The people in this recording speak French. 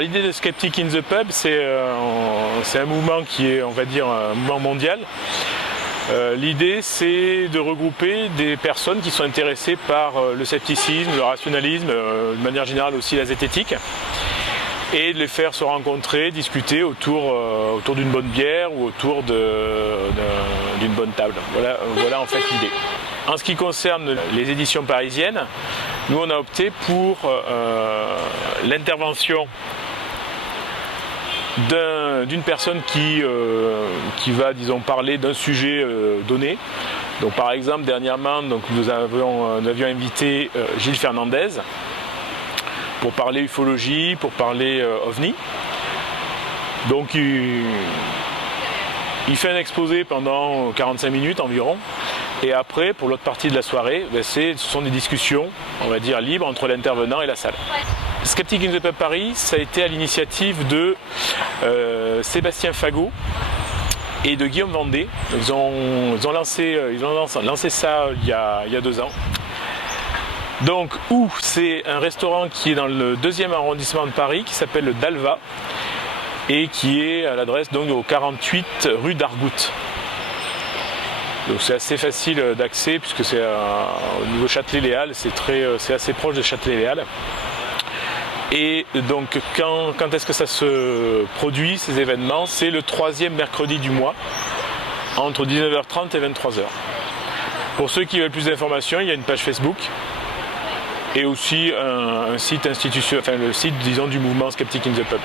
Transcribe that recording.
l'idée de Skeptic in the Pub, c'est un mouvement qui est, on va dire, un mouvement mondial. L'idée, c'est de regrouper des personnes qui sont intéressées par le scepticisme, le rationalisme, de manière générale aussi la zététique, et de les faire se rencontrer, discuter autour d'une bonne bière ou autour d'une bonne table. Voilà en fait l'idée. En ce qui concerne les éditions parisiennes, nous on a opté pour l'intervention d'une personne qui va, disons, parler d'un sujet donné. Donc par exemple, dernièrement, nous avions invité Gilles Fernandez pour parler ufologie, pour parler ovni. Donc il fait un exposé pendant 45 minutes environ. Et après, pour l'autre partie de la soirée, ce sont des discussions, on va dire, libres entre l'intervenant et la salle. Skeptic in the Pub Paris, ça a été à l'initiative de Sébastien Fagot et de Guillaume Vendée. Ils ont lancé ça il y a 2 ans. Donc, c'est un restaurant qui est dans le 2e arrondissement de Paris, qui s'appelle le Dalva, et qui est à l'adresse donc au 48 rue d'Argout. Donc c'est assez facile d'accès puisque c'est au niveau Châtelet-Les Halles, c'est assez proche de Châtelet-Les-Halles. Et donc quand est-ce que ça se produit, ces événements? C'est le 3e mercredi du mois, entre 19h30 et 23h. Pour ceux qui veulent plus d'informations, il y a une page Facebook et aussi un site institutionnel, enfin le site, disons, du mouvement Skeptic in the Pub.